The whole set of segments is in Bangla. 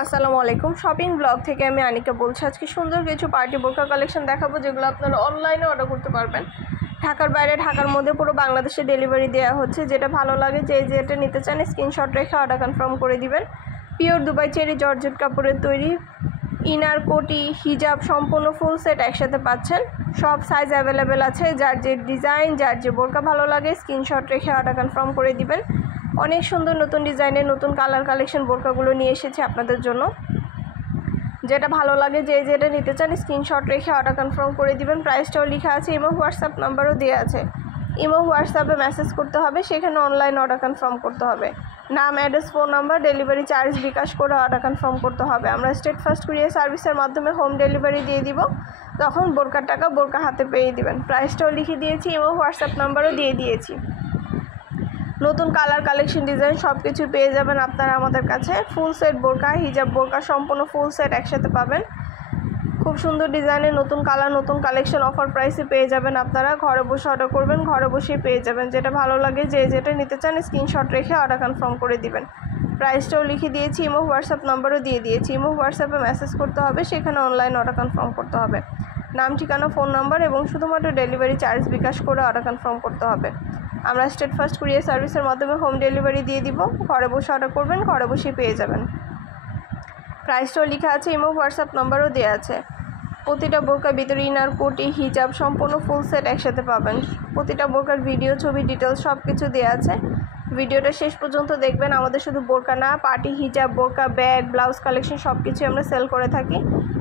আসসালামু আলাইকুম। শপিং ব্লগ থেকে আমি আনিকা বলছি। আজকে সুন্দর কিছু পার্টি বোরকা কালেকশন দেখাবো, যেগুলো আপনারা অনলাইনে অর্ডার করতে পারবেন। ঢাকার বাইরে, ঢাকার মধ্যে পুরো বাংলাদেশে ডেলিভারি দেওয়া হচ্ছে। যেটা ভালো লাগে, যেটা নিতে চান স্ক্রিনশট রেখে অর্ডার কনফার্ম করে দিবেন। পিওর দুবাই চেরি জর্জেট কাপড়ের তৈরি ইনার, কোটি, হিজাব সম্পূর্ণ ফুল সেট একসাথে পাচ্ছেন। সব সাইজ অ্যাভেলেবেল আছে। যার যে ডিজাইন, যার যে বোরকা ভালো লাগে স্ক্রিনশট রেখে অর্ডার কনফার্ম করে দিবেন। অনেক সুন্দর নতুন ডিজাইনের নতুন কালার কালেকশন বোরকাগুলো নিয়ে এসেছি আপনাদের জন্য। যেটা ভালো লাগে, যেটা নিতে চান স্ক্রিনশট রেখে অর্ডার কনফার্ম করে দিবেন। প্রাইসটাও লেখা আছে, ইমো হোয়াটসঅ্যাপ নাম্বারও দেওয়া আছে। ইমো হোয়াটসঅ্যাপে মেসেজ করতে হবে, সেখানে অনলাইন অর্ডার কনফার্ম করতে হবে। নাম, address, phone number, delivery charge bKash করে অর্ডার কনফার্ম করতে হবে। আমরা স্টেট ফার্স্ট কুরিয়ার সার্ভিসের মাধ্যমে হোম ডেলিভারি দিয়ে দিব। তখন বোরকার টাকা বোরকা হাতে পেয়ে দিবেন। প্রাইসটাও লিখে দিয়েছি, ইমো হোয়াটসঅ্যাপ নাম্বারও দিয়ে দিয়েছি। নতুন কালার কালেকশন ডিজাইন সব কিছু পেয়ে যাবেন আপনারা আমাদের কাছে। ফুল সেট বোরকা, হিজাব বোরকা সম্পূর্ণ ফুল সেট একসাথে পাবেন। খুব সুন্দর ডিজাইনের নতুন কালার নতুন কালেকশন অফার প্রাইসে পেয়ে যাবেন আপনারা। ঘরে বসে অর্ডার করবেন, ঘরে বসেই পেয়ে যাবেন। যেটা ভালো লাগে, যেটা নিতে চান স্ক্রিনশট রেখে অর্ডার কনফার্ম করে দিবেন। প্রাইসটাও লিখে দিয়েছি, ইমো হোয়াটসঅ্যাপ নাম্বারও দিয়ে দিয়েছি। ইমো হোয়াটসঅ্যাপে মেসেজ করতে হবে, সেখানে অনলাইন অর্ডার কনফার্ম করতে হবে। নাম, ঠিকানা, ফোন নাম্বার এবং শুধুমাত্র ডেলিভারি চার্জ বিকাশ করে অর্ডার কনফার্ম করতে হবে। আমরা স্টেট ফার্স্ট কুরিয়ার সার্ভিসের মাধ্যমে হোম ডেলিভারি দিয়ে দিব। ঘরে বসে অর্ডার করবেন, ঘরে বসেই পেয়ে যাবেন। প্রাইসটাও লেখা আছে, ইমো হোয়াটসঅ্যাপ নাম্বারও দেওয়া আছে। প্রতিটা বোরকার ভিতরে ইনার, কোটি, হিজাব সম্পূর্ণ ফুল সেট একসাথে পাবেন। প্রতিটা বোরকার ভিডিও, ছবি, ডিটেলস সব কিছু দেওয়া আছে। ভিডিওটা শেষ পর্যন্ত দেখবেন। আমাদের শুধু বোরকা না, পার্টি, হিজাব, বোরকা, ব্যাগ, ব্লাউজ কালেকশন সব কিছু আমরা সেল করে থাকি।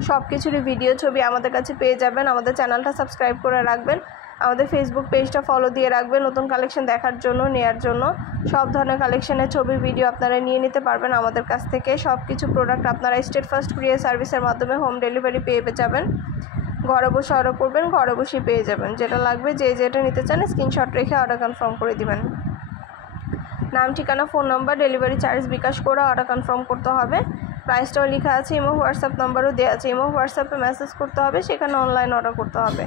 সব কিছুরই ভিডিও, ছবি আমাদের কাছে পেয়ে যাবেন। আমাদের চ্যানেলটা সাবস্ক্রাইব করে রাখবেন। আমাদের ফেসবুক পেজটা ফলো দিয়ে রাখবেন, নতুন কালেকশন দেখার জন্য, নেওয়ার জন্য। সব ধরনের কালেকশনের ছবি, ভিডিও আপনারা নিয়ে নিতে পারবেন আমাদের কাছ থেকে। সব কিছু প্রোডাক্ট আপনারা স্টেট ফার্স্ট কুরিয়ার সার্ভিসের মাধ্যমে হোম ডেলিভারি পেয়ে যাবেন। ঘরে বসে অর্ডার করবেন, ঘরে বসেই পেয়ে যাবেন। যেটা লাগবে, যেটা নিতে চান স্ক্রিনশট রেখে অর্ডার কনফার্ম করে দিবেন। নাম, ঠিকানা, phone number, delivery charge bKash করে অর্ডার কনফার্ম করতে হবে। প্রাইসটাও লেখা আছে, ইমো হোয়াটসঅ্যাপ নাম্বারও দেওয়া আছে। ইমো হোয়াটসঅ্যাপে মেসেজ করতে হবে, সেখানে অনলাইন অর্ডার করতে হবে।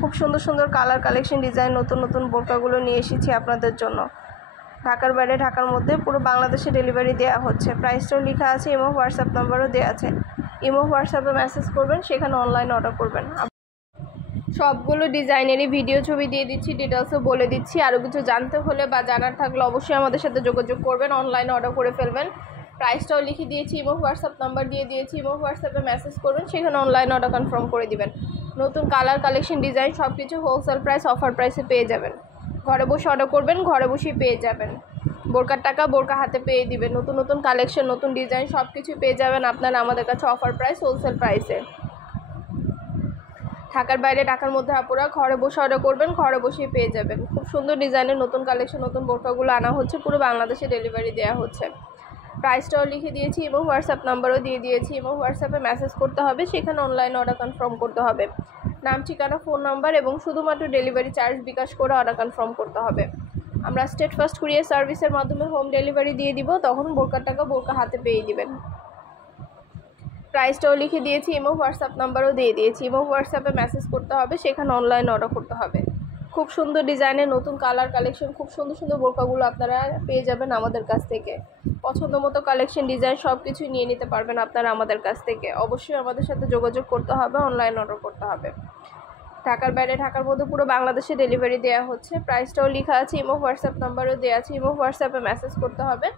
খুব সুন্দর সুন্দর কালার কালেকশন ডিজাইন নতুন নতুন বোরকাগুলো নিয়ে এসেছি আপনাদের জন্য। ঢাকার বাইরে, ঢাকার মধ্যে পুরো বাংলাদেশে ডেলিভারি দেওয়া হচ্ছে। প্রাইসটাও লেখা আছে, ইমো হোয়াটসঅ্যাপ নাম্বারও দেওয়া আছে। ইমো হোয়াটসঅ্যাপে মেসেজ করবেন, সেখানে অনলাইন অর্ডার করবেন। সবগুলো ডিজাইনেরই ভিডিও, ছবি দিয়ে দিচ্ছি, ডিটেলসও বলে দিচ্ছি। আরও কিছু জানতে হলে বা জানার থাকলে অবশ্যই আমাদের সাথে যোগাযোগ করবেন, অনলাইনে অর্ডার করে ফেলবেন। প্রাইসটাও লিখে দিয়েছি, ইমো হোয়াটসঅ্যাপ নাম্বার দিয়ে দিয়েছি। ইমো হোয়াটসঅ্যাপে মেসেজ করবেন, সেখানে অনলাইন অর্ডার কনফার্ম করে দিবেন। নতুন কালার কালেকশন ডিজাইন সব কিছু হোলসেল প্রাইস, অফার প্রাইসে পেয়ে যাবেন। ঘরে বসে অর্ডার করবেন, ঘরে বসেই পেয়ে যাবেন। বোরকার টাকা বোরকা হাতে পেয়ে দিবেন। নতুন নতুন কালেকশন নতুন ডিজাইন সব কিছু পেয়ে যাবেন আপনারা আমাদের কাছে অফার প্রাইস, হোলসেল প্রাইসে। ঢাকার বাইরে, ঢাকার মধ্যে আপুরা ঘরে বসে অর্ডার করবেন, ঘরে বসেই পেয়ে যাবেন। খুব সুন্দর ডিজাইনের নতুন কালেকশন নতুন বোরকাগুলো আনা হচ্ছে, পুরো বাংলাদেশে ডেলিভারি দেওয়া হচ্ছে। প্রাইসটাও লিখে দিয়েছি, এবং হোয়াটসঅ্যাপ নাম্বারও দিয়ে দিয়েছি। এবং হোয়াটসঅ্যাপে মেসেজ করতে হবে, সেখানে অনলাইন অর্ডার কনফার্ম করতে হবে। নাম, ঠিকানা, ফোন নাম্বার এবং শুধুমাত্র ডেলিভারি চার্জ বিকাশ করে অর্ডার কনফার্ম করতে হবে। আমরা স্টেট ফার্স্ট কুরিয়ার সার্ভিসের মাধ্যমে হোম ডেলিভারি দিয়ে দিব। তখন বোরকার টাকা বোরকা হাতে পেয়ে দিবেন। প্রাইসটাও লিখে দিয়েছি, ইমো হোয়াটসঅ্যাপ নাম্বারও দিয়ে দিয়েছি। ইমো হোয়াটসঅ্যাপে মেসেজ করতে হবে, সেখানে অনলাইন অর্ডার করতে হবে। খুব সুন্দর ডিজাইনের নতুন কালার কালেকশন, খুব সুন্দর সুন্দর বোরকাগুলো আপনারা পেয়ে যাবেন আমাদের কাছ থেকে। পছন্দ মতো কালেকশন ডিজাইন সব কিছু নিয়ে নিতে পারবেন আপনারা আমাদের কাছ থেকে। অবশ্যই আমাদের সাথে যোগাযোগ করতে হবে, অনলাইন অর্ডার করতে হবে। ঢাকার বাইরে, ঢাকার মধ্যে পুরো বাংলাদেশে ডেলিভারি দেওয়া হচ্ছে। প্রাইসটাও লেখা আছে, ইমো হোয়াটসঅ্যাপ নাম্বারও দেওয়া আছে। ইমো হোয়াটসঅ্যাপে মেসেজ করতে হবে।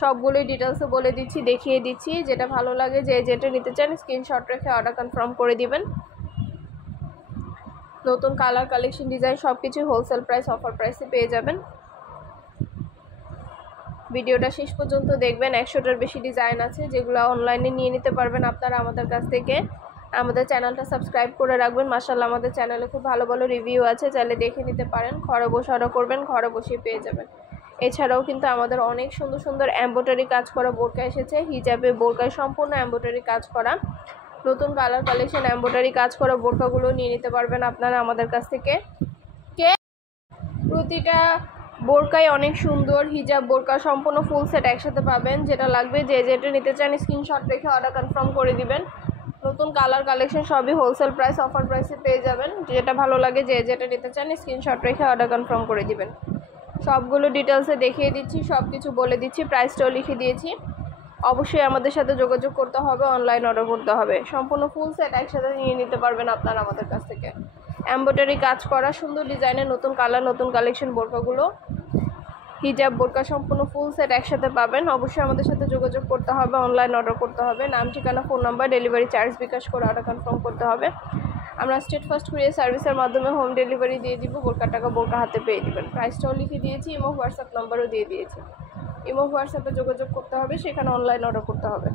সবগুলোই ডিটেলসও বলে দিচ্ছি, দেখিয়ে দিচ্ছি। যেটা ভালো লাগে, যেটা নিতে চান স্ক্রিনশট রেখে অর্ডার কনফার্ম করে দিবেন। নতুন কালার কালেকশন ডিজাইন সব কিছু হোলসেল প্রাইস, অফার প্রাইসে পেয়ে যাবেন। ভিডিওটা শেষ পর্যন্ত দেখবেন। 100টার বেশি ডিজাইন আছে, যেগুলো অনলাইনে নিয়ে নিতে পারবেন আপনারা আমাদের কাছ থেকে। আমাদের চ্যানেলটা সাবস্ক্রাইব করে রাখবেন। মাশাআল্লাহ আমাদের চ্যানেলে খুব ভালো ভালো রিভিউ আছে, চাইলে দেখে নিতে পারেন। ঘরে বসে অর্ডার করবেন, ঘরে বসেই পেয়ে যাবেন। এছাড়াও কিন্তু আমাদের অনেক সুন্দর সুন্দর এমব্রয়ডারি কাজ করা বোরকা এসেছে। হিজাবে বোরকায় সম্পূর্ণ এমব্রয়ডারি কাজ করা নতুন কালার কালেকশন এমব্রয়ডারি কাজ করা বোরকাগুলো নিয়ে নিতে পারবেন আপনারা আমাদের কাছ থেকে। প্রতিটা বোরকাই অনেক সুন্দর। হিজাব বোরকা সম্পূর্ণ ফুল সেট একসাথে পাবেন। যেটা লাগবে, যেটা নিতে চান স্ক্রিনশট রেখে অর্ডার কনফার্ম করে দিবেন। নতুন কালার কালেকশন সবই হোলসেল প্রাইস, অফার প্রাইসে পেয়ে যাবেন। যেটা ভালো লাগে, যেটা নিতে চান স্ক্রিনশট রেখে অর্ডার কনফার্ম করে দিবেন। সবগুলো ডিটেলসে দেখিয়ে দিচ্ছি, সব কিছু বলে দিচ্ছি। প্রাইসটাও লিখে দিয়েছি। অবশ্যই আমাদের সাথে যোগাযোগ করতে হবে, অনলাইন অর্ডার করতে হবে। সম্পূর্ণ ফুল সেট একসাথে নিয়ে নিতে পারবেন আপনারা আমাদের কাছ থেকে। এমব্রয়ডারি কাজ করা সুন্দর ডিজাইনের নতুন কালার নতুন কালেকশন বোরকাগুলো, হিজাব বোরকা সম্পূর্ণ ফুল সেট একসাথে পাবেন। অবশ্যই আমাদের সাথে যোগাযোগ করতে হবে, অনলাইন অর্ডার করতে হবে। নাম ঠিকানা phone number delivery charge bKash করে অর্ডার কনফার্ম করতে হবে। আমরা স্টেট ফার্স্ট কুরিয়ার সার্ভিসের মাধ্যমে হোম ডেলিভারি দিয়ে দিব। বোরকার টাকা বোরকা হাতে পেয়ে দিবেন। প্রাইসটাও লিখে দিয়েছি, ইমো হোয়াটসঅ্যাপ নাম্বারও দিয়ে দিয়েছি। ইমো হোয়াটসঅ্যাপে যোগাযোগ করতে হবে, সেখানে অনলাইন অর্ডার করতে হবে।